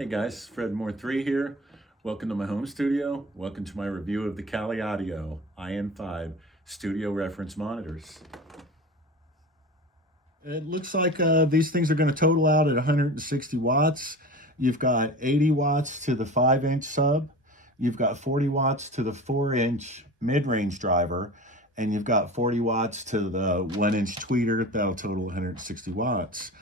Hey guys, Fred Moore 3 here. Welcome to my home studio. Welcome to my review of the Kali Audio IN5 studio reference monitors. It looks like these things are going to total out at 160 watts. You've got 80 watts to the 5-inch sub. You've got 40 watts to the 4-inch mid-range driver. And you've got 40 watts to the 1-inch tweeter. That'll total 160 watts.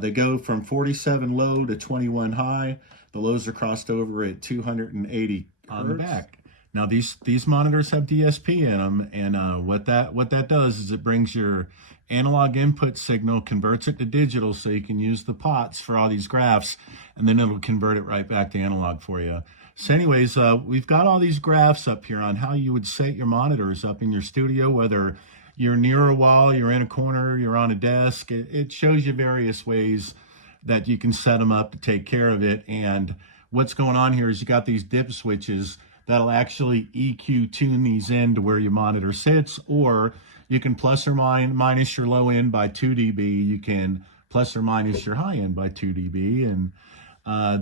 They go from 47 low to 21 high. The lows are crossed over at 280 on the back. Now these monitors have DSP in them, and what that does is it brings your analog input signal, converts it to digital, so you can use the pots for all these graphs, and then it'll convert it right back to analog for you. So anyways, we've got all these graphs up here on how you would set your monitors up in your studio, whether you're near a wall, you're in a corner, you're on a desk. It shows you various ways that you can set them up to take care of it. And what's going on here is you got these dip switches that'll actually EQ tune these in to where your monitor sits, or you can plus or minus your low end by 2 dB. You can plus or minus your high end by 2 dB. And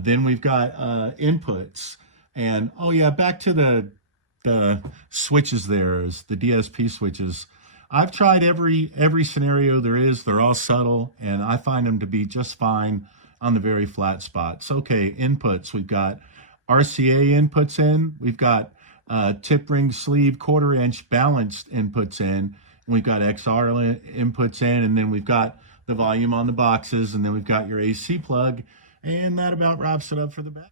then we've got inputs. And oh yeah, back to the switches there is the DSP switches. I've tried every scenario there is. They're all subtle, and I find them to be just fine on the very flat spots. Okay, inputs. We've got RCA inputs in. We've got tip ring sleeve 1/4 inch balanced inputs in. And we've got XR inputs in, and then we've got the volume on the boxes, and then we've got your AC plug, and that about wraps it up for the back.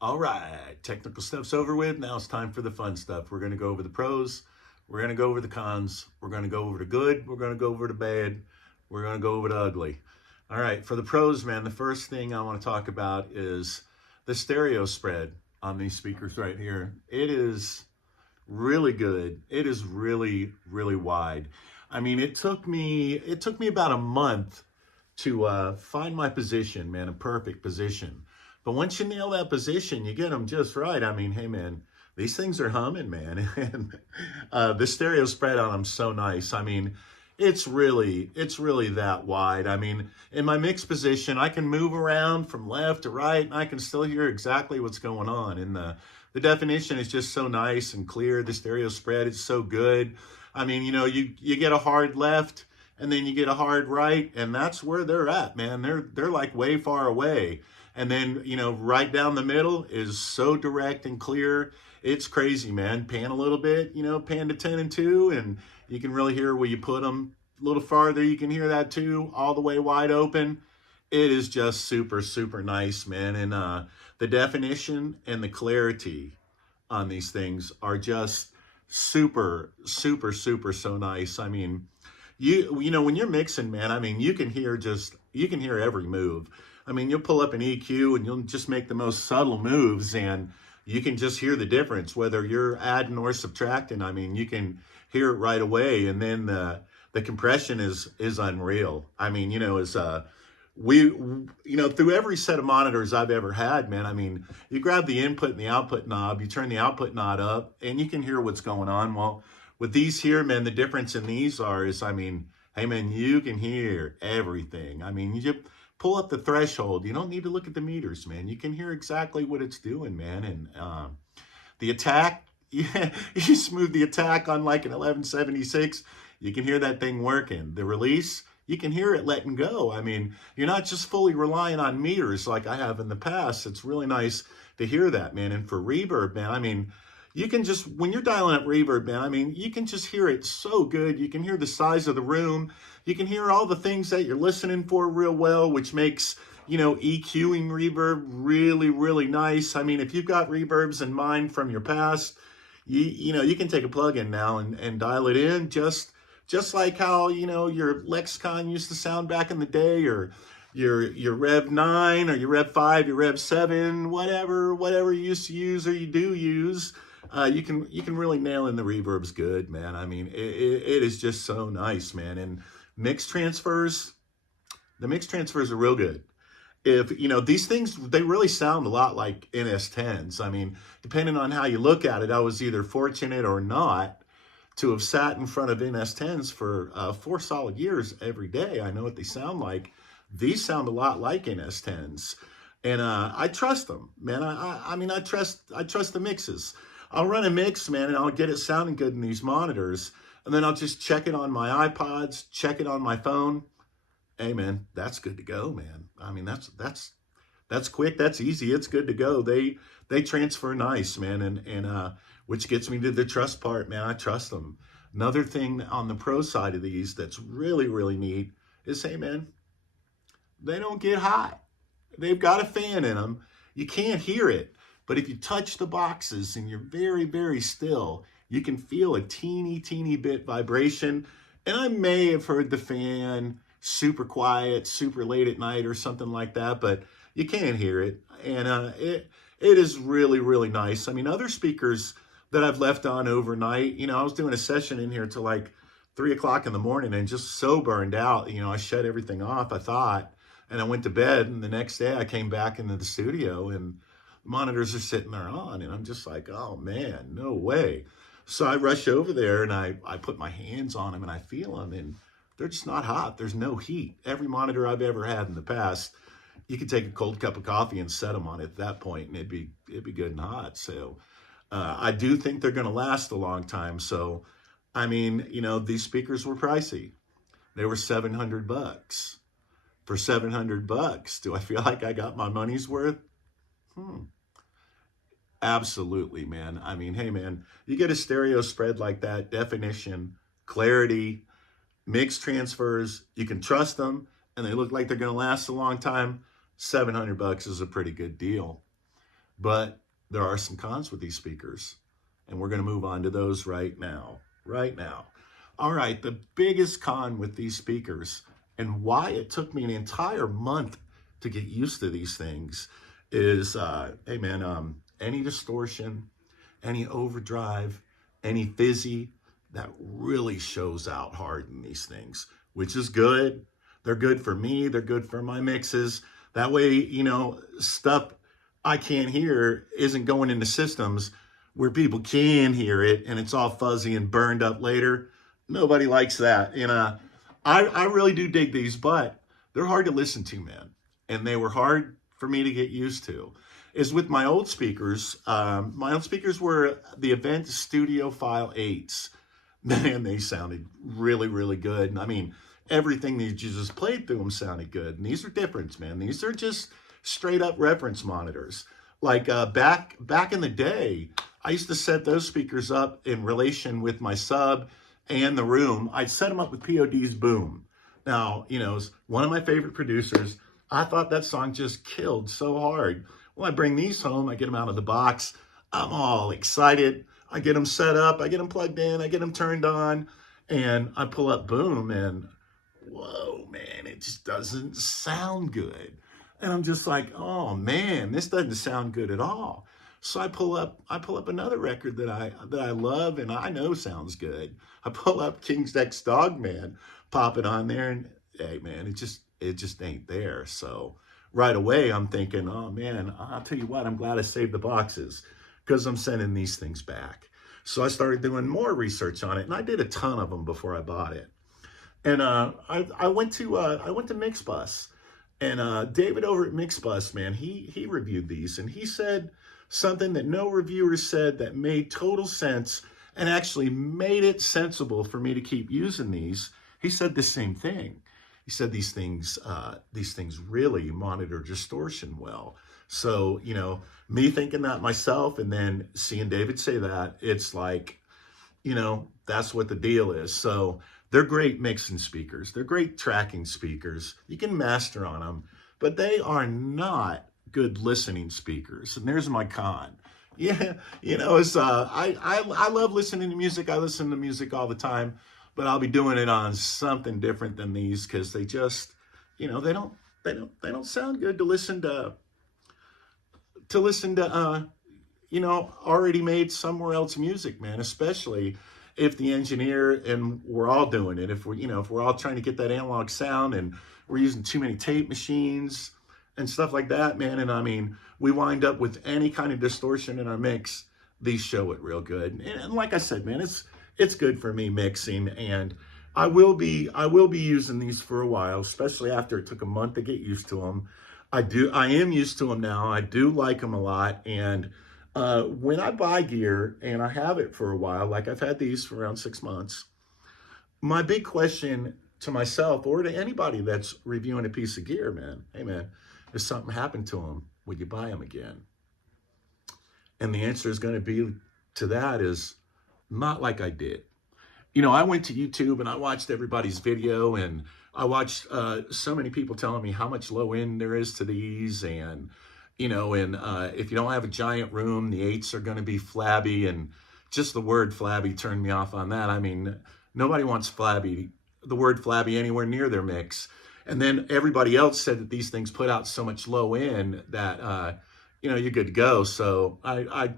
All right, technical stuff's over with. Now it's time for the fun stuff. We're going to go over the pros. We're going to go over the cons. We're going to go over the good. We're going to go over the bad. We're going to go over the ugly. All right, for the pros, man, the first thing I want to talk about is the stereo spread on these speakers right here. It is really good. It is really, really wide. I mean, it took me about a month to find my position, man, a perfect position. But once you nail that position, you get them just right. I mean, hey, man, these things are humming, man. And the stereo spread on them so nice. I mean, it's really that wide. I mean, in my mixed position, I can move around from left to right, and I can still hear exactly what's going on. And the definition is just so nice and clear. The stereo spread is so good. I mean, you know, you get a hard left, and then you get a hard right, and that's where they're at, man. They're like way far away. And then, you know, right down the middle is so direct and clear. It's crazy, man. Pan a little bit, you know, pan to 10 and 2, and you can really hear where you put them. A little farther, you can hear that too, all the way wide open. It is just super, super nice, man. And the definition and the clarity on these things are just super, super, super so nice. I mean, you know, when you're mixing, man, I mean, you can hear every move. I mean, you'll pull up an EQ and you'll just make the most subtle moves, and you can just hear the difference, whether you're adding or subtracting. I mean, you can hear it right away. And then the compression is unreal. I mean, you know, through every set of monitors I've ever had, man, I mean, you grab the input and the output knob, you turn the output knob up, and you can hear what's going on. Well, with these here, man, the difference in these is, I mean, hey, man, you can hear everything. I mean, you pull up the threshold. You don't need to look at the meters, man. You can hear exactly what it's doing, man. And the attack, yeah, you smooth the attack on like an 1176, you can hear that thing working. The release, you can hear it letting go. I mean, you're not just fully relying on meters like I have in the past. It's really nice to hear that, man. And for reverb, man, I mean, you can just, when you're dialing up reverb, man, I mean, you can just hear it so good. You can hear the size of the room. You can hear all the things that you're listening for real well, which makes, you know, EQing reverb really, really nice. I mean, if you've got reverbs in mind from your past, you know, you can take a plug-in now and dial it in just like how, you know, your Lexicon used to sound back in the day, or your Rev 9 or your Rev 5, your Rev 7, whatever you used to use or you do use. You can really nail in the reverbs good, man. I mean, it is just so nice, man. And the mix transfers are real good. If, you know, these things, they really sound a lot like NS10s. I mean, depending on how you look at it, I was either fortunate or not to have sat in front of NS10s for 4 solid years every day. I know what they sound like. These sound a lot like NS10s. And I trust them, man. I mean, I trust the mixes. I'll run a mix, man, and I'll get it sounding good in these monitors, and then I'll just check it on my iPods, check it on my phone. Hey, man, that's good to go, man. I mean, that's quick, that's easy, it's good to go. They transfer nice, man, and which gets me to the trust part, man. I trust them. Another thing on the pro side of these that's really, really neat is, hey, man, they don't get hot. They've got a fan in them. You can't hear it, but if you touch the boxes and you're very, very still, you can feel a teeny, teeny bit vibration. And I may have heard the fan super quiet, super late at night or something like that, but you can't hear it. And it is really, really nice. I mean, other speakers that I've left on overnight, I was doing a session in here till like 3 o'clock in the morning and just so burned out. I shut everything off, I thought, and I went to bed. And the next day I came back into the studio and the monitors are sitting there on. And I'm just like, oh man, no way. So I rush over there and I put my hands on them and I feel them and they're just not hot. There's no heat. Every monitor I've ever had in the past, you could take a cold cup of coffee and set them on it at that point and it'd be good and hot. So I do think they're going to last a long time. So, I mean, these speakers were pricey. They were $700. For $700, do I feel like I got my money's worth? Absolutely, man. I mean, hey, man, you get a stereo spread like that, definition, clarity, mix transfers, you can trust them, and they look like they're going to last a long time. $700 is a pretty good deal. But there are some cons with these speakers, and we're going to move on to those right now. All right, the biggest con with these speakers and why it took me an entire month to get used to these things is, hey man, any distortion, any overdrive, any fizzy, that really shows out hard in these things, which is good. They're good for me. They're good for my mixes. That way, stuff I can't hear isn't going into systems where people can hear it and it's all fuzzy and burned up later. Nobody likes that. And I really do dig these, but they're hard to listen to, man. And they were hard for me to get used to. Is with my old speakers were the Event Studio File 8s. Man, they sounded really, really good. And I mean, everything that you just played through them sounded good. And these are different, man. These are just straight up reference monitors. Like back in the day, I used to set those speakers up in relation with my sub and the room. I'd set them up with POD's Boom. Now, it's one of my favorite producers. I thought that song just killed so hard. Well, I bring these home, I get them out of the box. I'm all excited. I get them set up, I get them plugged in, I get them turned on, and I pull up Boom, and whoa, man, it just doesn't sound good. And I'm just like, oh man, this doesn't sound good at all. So I pull up another record that I love and I know sounds good. I pull up King's X Dogman, pop it on there, and hey man, it just ain't there. So right away I'm thinking, oh man, I'll tell you what, I'm glad I saved the boxes because I'm sending these things back. So I started doing more research on it, and I did a ton of them before I bought it. And I went to Mixbus, and David over at Mixbus, man, he reviewed these, and he said something that no reviewer said that made total sense and actually made it sensible for me to keep using these. He said the same thing. He said these things really monitor distortion well. So, me thinking that myself and then seeing David say that, it's like, that's what the deal is. So they're great mixing speakers. They're great tracking speakers. You can master on them, but they are not good listening speakers. And there's my con. Yeah, it's I love listening to music. I listen to music all the time, but I'll be doing it on something different than these because they just, they don't sound good to listen to already made somewhere else music, man, especially if the engineer, and we're all doing it, if we're all trying to get that analog sound and we're using too many tape machines and stuff like that, man. And I mean, we wind up with any kind of distortion in our mix. These show it real good. And like I said, man, it's good for me mixing, and I will be using these for a while, especially after it took a month to get used to them. I am used to them now. I do like them a lot. And when I buy gear and I have it for a while, like I've had these for around 6 months, my big question to myself or to anybody that's reviewing a piece of gear, man, hey man, if something happened to them, would you buy them again? And the answer is going to be to that is not like I did. You know, I went to YouTube and I watched everybody's video, and I watched so many people telling me how much low end there is to these. And, you know, and if you don't have a giant room, the 8s are going to be flabby. And just the word flabby turned me off on that. I mean, nobody wants the word flabby anywhere near their mix. And then everybody else said that these things put out so much low end that, you know, you're good to go. So I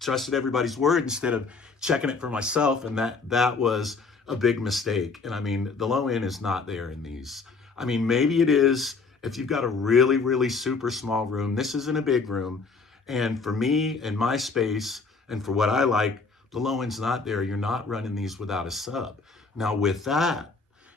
trusted everybody's word instead of checking it for myself, and that was a big mistake. And I mean, the low end is not there in these. I mean, maybe it is if you've got a really, really super small room. This isn't a big room. And for me and my space and for what I like, the low end's not there. You're not running these without a sub. Now with that,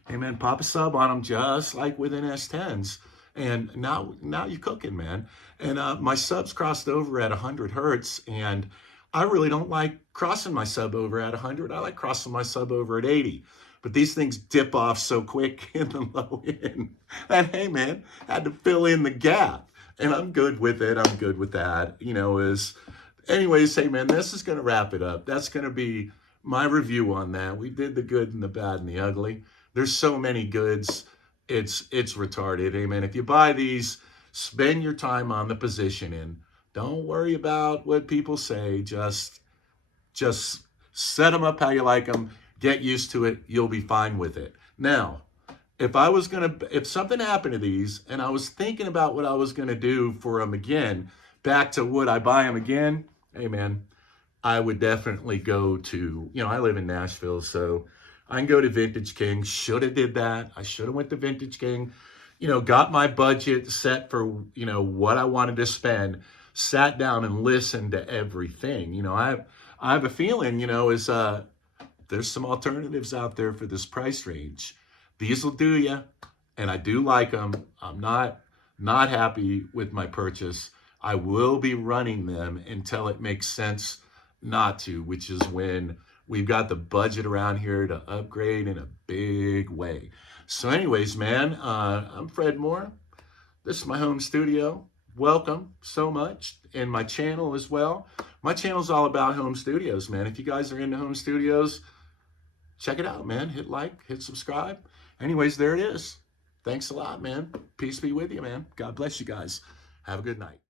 hey man, pop a sub on them just like with S10s. And now you're cooking, man. And my subs crossed over at 100 hertz, and I really don't like crossing my sub over at 100. I like crossing my sub over at 80. But these things dip off so quick in the low end that, hey, man, I had to fill in the gap. And I'm good with it. I'm good with that. You know, anyways, hey, man, this is going to wrap it up. That's going to be my review on that. We did the good and the bad and the ugly. There's so many goods. It's retarded. Hey, man, if you buy these, spend your time on the positioning. Don't worry about what people say. Just set them up how you like them. Get used to it. You'll be fine with it. Now, if something happened to these and I was thinking about what I was going to do for them again, back to would I buy them again? Hey, man, I would definitely go to, you know, I live in Nashville, so I can go to Vintage King. Should have did that. I should have went to Vintage King, you know, got my budget set for, you know, what I wanted to spend, sat down and listened to everything. You know, I have a feeling, you know, there's some alternatives out there for this price range. These will do you, and I do like them. I'm not happy with my purchase. I will be running them until it makes sense not to, which is when we've got the budget around here to upgrade in a big way. So anyways, man, I'm Fred Moore. This is my home studio. Welcome so much. And my channel as well. My channel is all about home studios, man. If you guys are into home studios, check it out, man. Hit like, hit subscribe. Anyways, there it is. Thanks a lot, man. Peace be with you, man. God bless you guys. Have a good night.